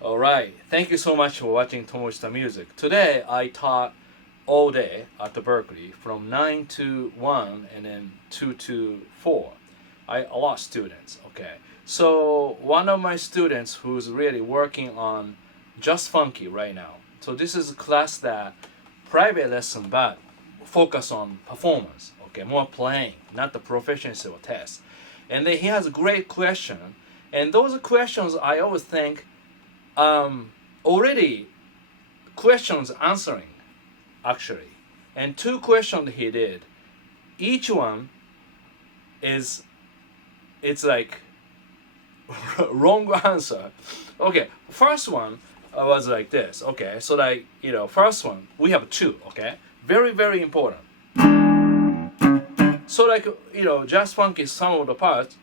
Alright, thank you so much for watching Tomo's Music. Today I taught all day at the Berkeley from 9 to 1 and then 2 to 4. A lot of students, okay. So one of my students who's really working on Just Funky right now. So this is a class that private lesson but focus on performance, okay, more playing, not the proficiency or test. And then he has a great question, and those questions I always think already questions answering actually, and 2 questions he did, each one is it's like wrong answer. Okay, first one was like this. Okay, so like first one we have 2. Okay, very important. So like Just Funky some of the parts.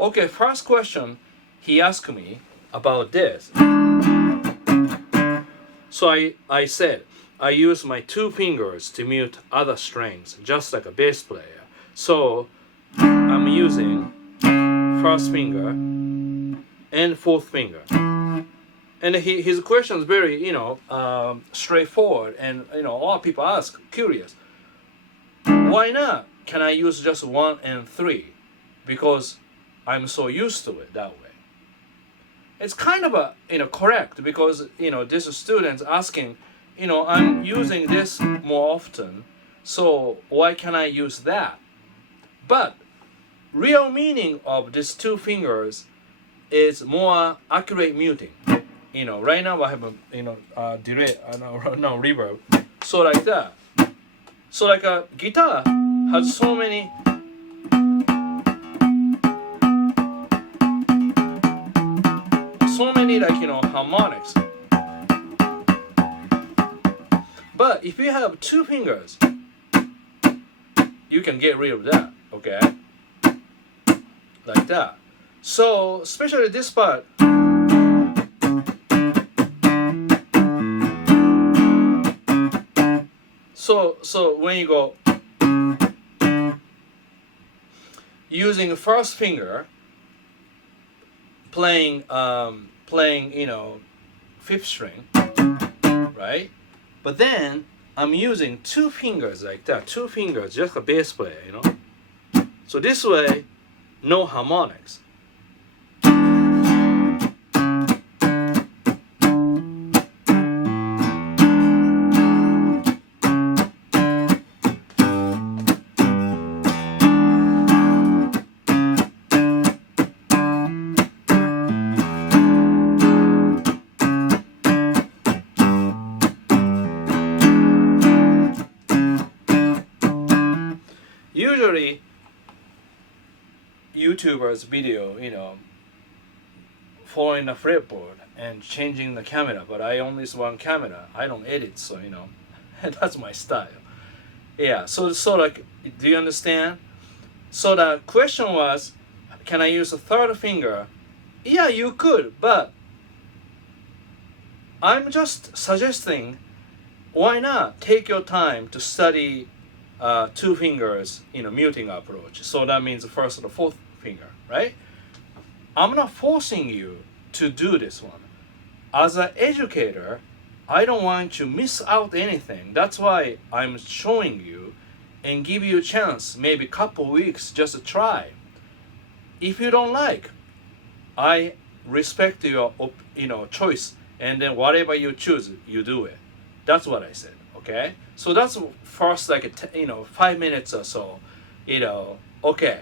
Okay, first question he asked me about this. So I said I use my 2 fingers to mute other strings, just like a bass player. So I'm using first finger and 4th finger. And his question is very straightforward, and a lot of people ask, curious, why not? Can I use just 1 and 3? Because I'm so used to it that way. It's kind of a correct, because this student's asking, I'm using this more often, so why can I use that? But real meaning of these 2 fingers is more accurate muting. Right now I have a delay, no reverb. So like that. So like a guitar has so many like harmonics. But if you have 2 fingers, you can get rid of that, okay? Like that. So especially this part. So when you go using the first finger, playing 5th string, right? But then I'm using 2 fingers like that, 2 fingers, just a bass player, So this way, no harmonics. Usually, YouTubers video, following a fretboard and changing the camera, but I only use 1 camera. I don't edit, so that's my style. Yeah, so like, do you understand? So the question was, can I use a 3rd finger? Yeah, you could, but I'm just suggesting, why not take your time to study 2 fingers, muting approach. So that means the 1st and the 4th finger, right? I'm not forcing you to do this one. As an educator, I don't want you to miss out anything. That's why I'm showing you and give you a chance, maybe a couple weeks just to try. If you don't like, I respect your choice, and then whatever you choose, you do it. That's what I said. Okay, so that's first 5 minutes or so, okay.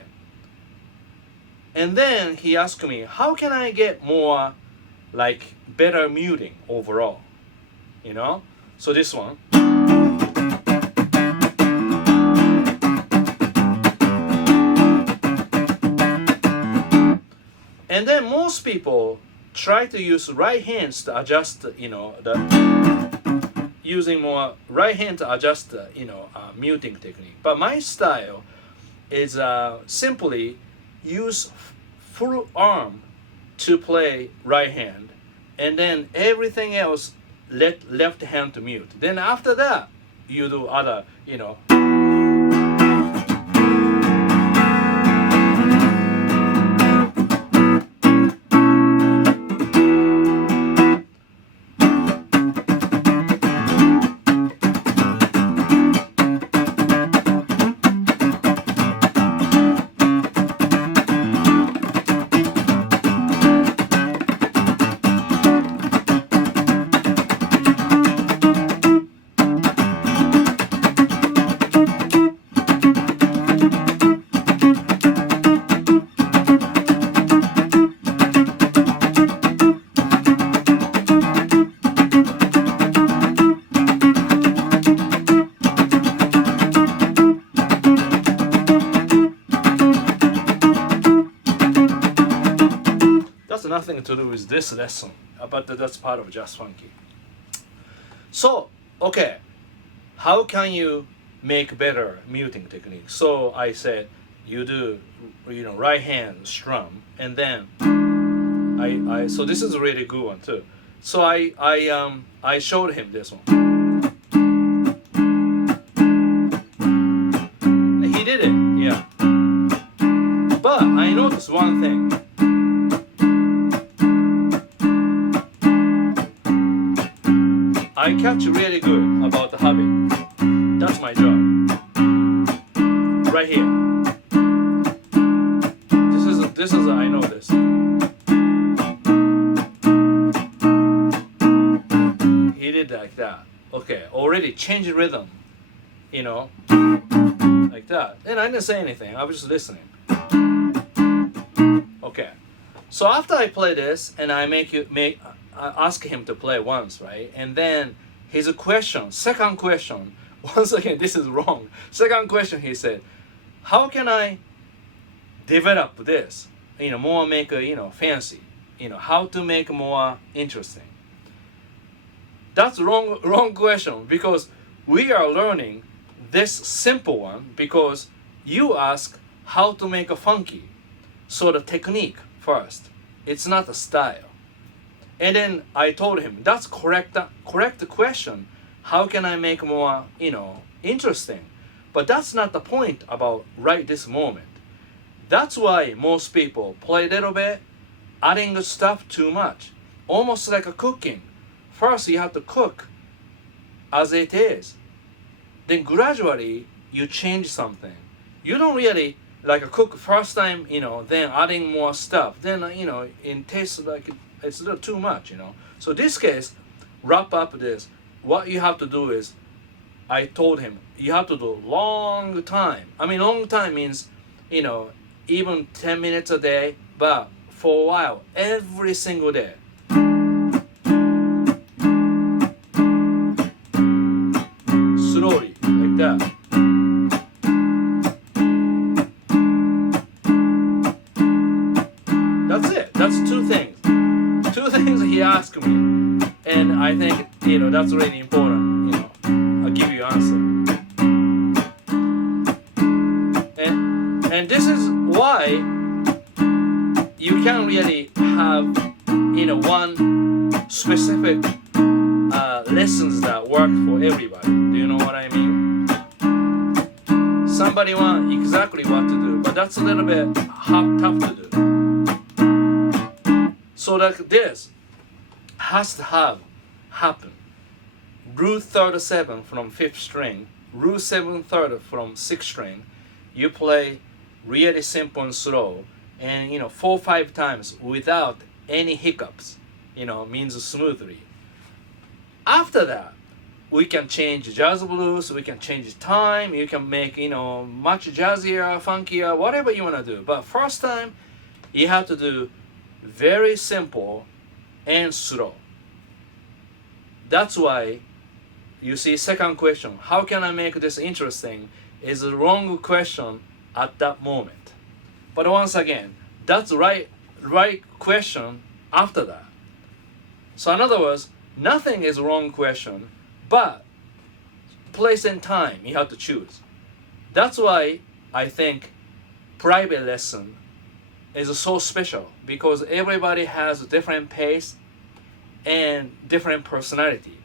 And then he asked me, how can I get more like better muting overall, So this one. And then most people try to use right hands to adjust, using more right hand to adjust muting technique. But my style is simply use full arm to play right hand, and then everything else left hand to mute. Then after that, you do other, you know. Nothing to do with this lesson, but that's part of Just Funky. So, okay, how can you make better muting technique? So I said, you do, you know, right hand strum, and then I so this is a really good one too. So I showed him this one. He did it, yeah. But I noticed one thing. I catch really good about the habit. That's my job. Right here. This is I know this. He did like that. Okay, already change rhythm. You know, like that. And I didn't say anything. I was just listening. Okay. So after I play this, and I ask him to play once, right? And then his second question, once again, this is wrong. Second question, he said, how can I develop this? You know, more make a, you know, fancy. You know, how to make more interesting. That's wrong question, because we are learning this simple one because you ask how to make a funky. So the technique first. It's not a style. And then I told him, that's correct question. How can I make more, you know, interesting? But that's not the point about right this moment. That's why most people play a little bit, adding stuff too much. Almost like a cooking. First you have to cook as it is. Then gradually you change something. You don't really like a cook first time, you know, then adding more stuff. Then, you know, it tastes like it's a little too much, you know. So this case, wrap up this. What you have to do is, I told him, you have to do long time. I mean, long time means, you know, even 10 minutes a day, but for a while, every single day. Slowly, like that. That's it. That's two things. Two things he asked me. And I think, you know, that's really important. You know, I'll give you answer. And this is why you can't really have, you know, one specific lessons that work for everybody. Do you know what I mean? Somebody want exactly what to do, but that's a little bit tough to do. So that this has to happen. Root 37 from 5th string, root 7/3 from 6th string. You play really simple and slow, and, you know, 4 or 5 times without any hiccups. You know, means smoothly. After that, we can change jazz blues, we can change time, you can make, you know, much jazzier, funkier, whatever you want to do. But first time, you have to do very simple and slow. That's why you see second question, how can I make this interesting, is the wrong question at that moment. But once again, that's right question after that. So in other words, nothing is wrong question, but place and time you have to choose. That's why I think private lesson is so special, because everybody has a different pace and different personality.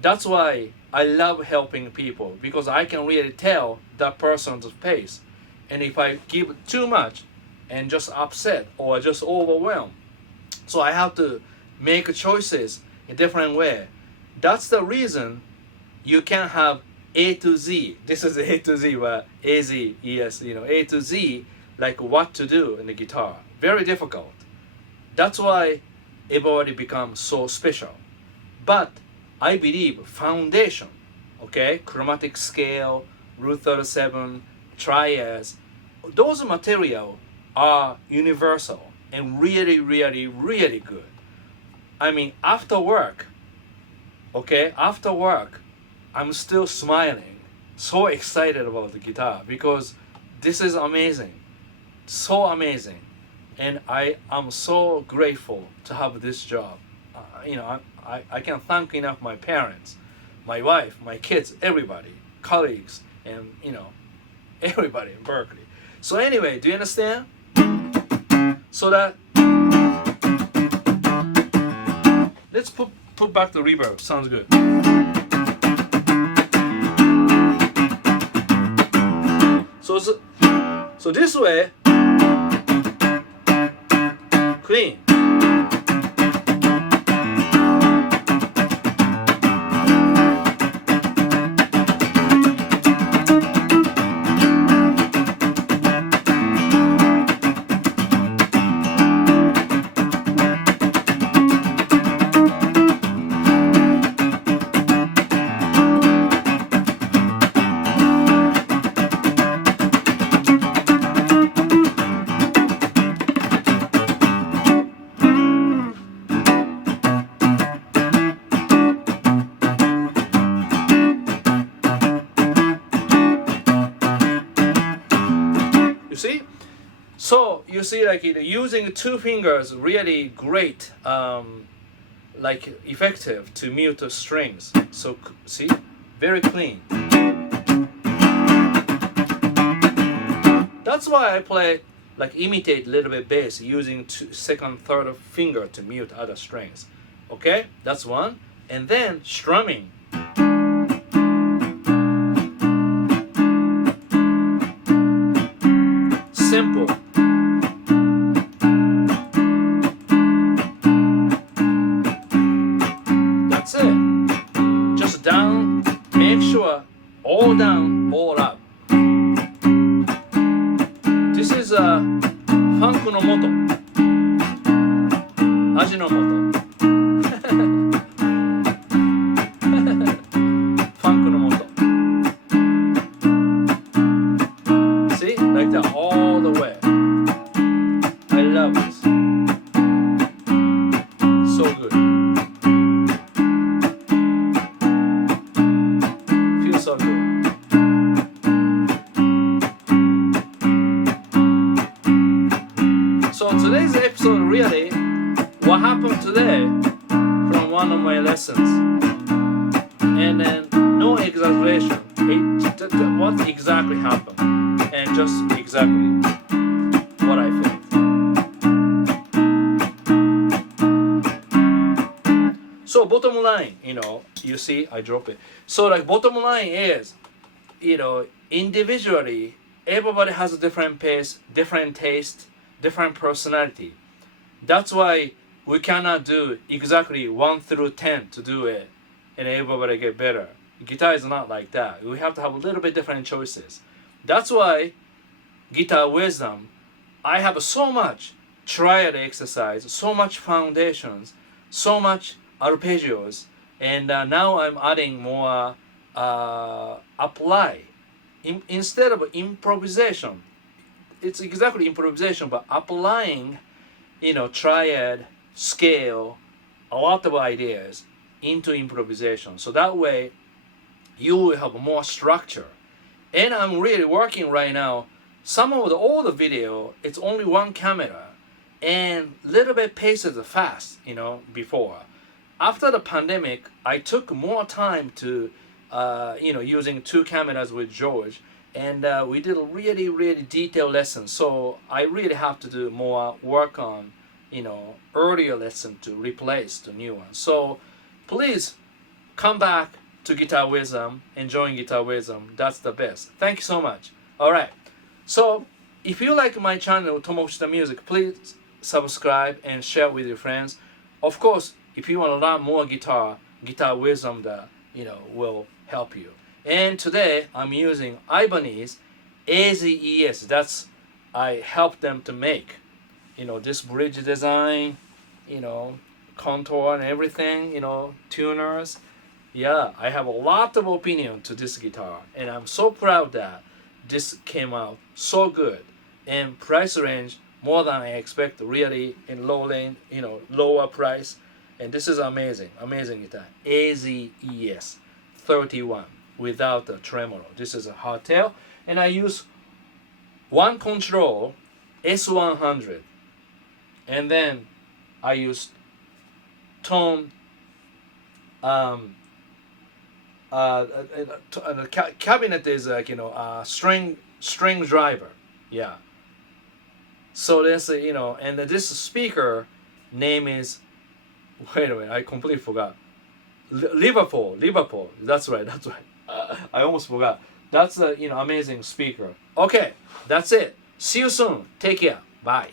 That's why I love helping people, because I can really tell that person's pace. And if I give too much and just upset or just overwhelmed, so I have to make choices in different way. That's the reason you can have A to Z. This is A to Z, but A Z, yes, A to Z, like what to do in the guitar. Very difficult. That's why everybody becomes so special. But I believe foundation, okay, chromatic scale, Root 37, triads, those material are universal and really, really, really good. I mean, after work, okay, after work, I'm still smiling, so excited about the guitar, because this is amazing, so amazing. And I am so grateful to have this job. I can't thank enough my parents, my wife, my kids, everybody, colleagues, and everybody in Berkeley. So anyway, do you understand? So that, let's put back the reverb. Sounds good. So this way, clean. So you see, like using two fingers really great, like effective to mute the strings. So see, very clean. That's why I play like imitate a little bit bass using second, third finger to mute other strings. Okay, that's one. And then strumming. Simple. That's it. Just down, make sure all down, all up. This is a funk no moto. Aji no moto. Funk no moto. See? Like that all the way. I love this. So good. Feels so good. So today's episode really, what happened today from one of my lessons. And then no exaggeration. What exactly happened. And just exactly what I felt. So bottom line, you see, I drop it. So like bottom line is, individually, everybody has a different pace, different taste, different personality. That's why we cannot do exactly 1 through 10 to do it and everybody get better. Guitar is not like that. We have to have a little bit different choices. That's why guitar wisdom, I have so much triad exercise, so much foundations, so much arpeggios, and now I'm adding more apply. Instead of improvisation, it's exactly improvisation, but applying, triad, scale, a lot of ideas into improvisation. So that way, you will have more structure. And I'm really working right now. Some of the older video, it's only one camera, and little bit paces fast, before. After the pandemic, I took more time to, using 2 cameras with George, and we did a really, really detailed lesson. So I really have to do more work on, earlier lesson to replace the new one. So please come back to Guitar Wisdom, enjoying Guitar Wisdom. That's the best. Thank you so much. All right. So if you like my channel, Tomo Fujita Music, please subscribe and share with your friends. Of course, if you want to learn more guitar wisdom that will help you. And today I'm using Ibanez AZES. That's I helped them to make. This bridge design, contour and everything, tuners. Yeah, I have a lot of opinion to this guitar, and I'm so proud that this came out so good. And price range more than I expect, really in low range, lower price. And this is amazing guitar. AZES 31 without the tremolo. This is a hardtail, and I use one control S100, and then I use tone cabinet is like string driver. Yeah. So there's and this speaker name is, wait a minute, I completely forgot. Liverpool. That's right. I almost forgot. That's a amazing speaker. Okay, that's it. See you soon. Take care. Bye.